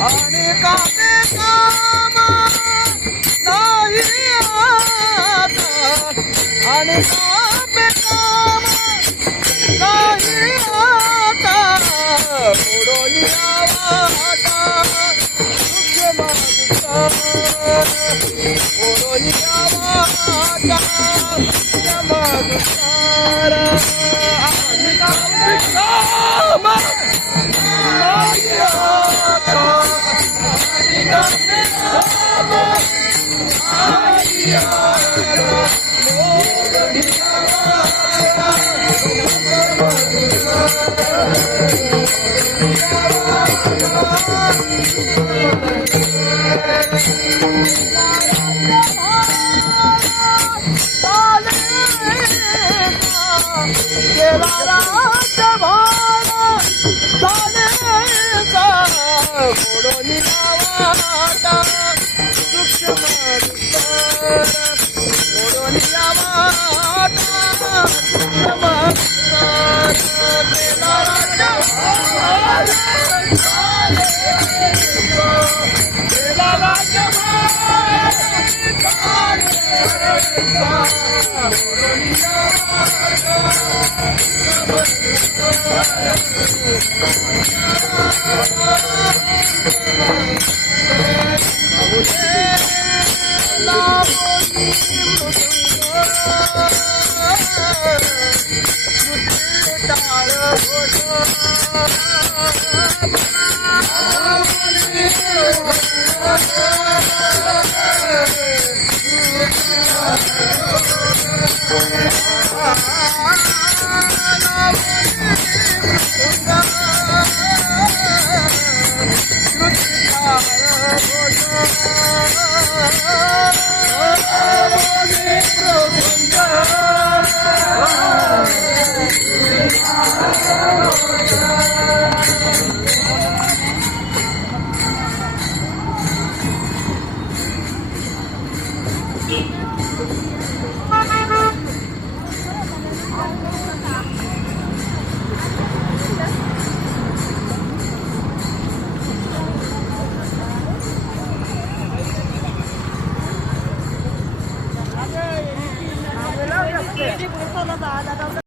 आणि कामे काम नाही आता आणि कामे काम नाही आता मोडून यावाटा दुःख मागता मोडून यावाटा दुःख मागतारा आणि कामे काम नाही आता आणि कामे काम नाही आता मोडून टाळ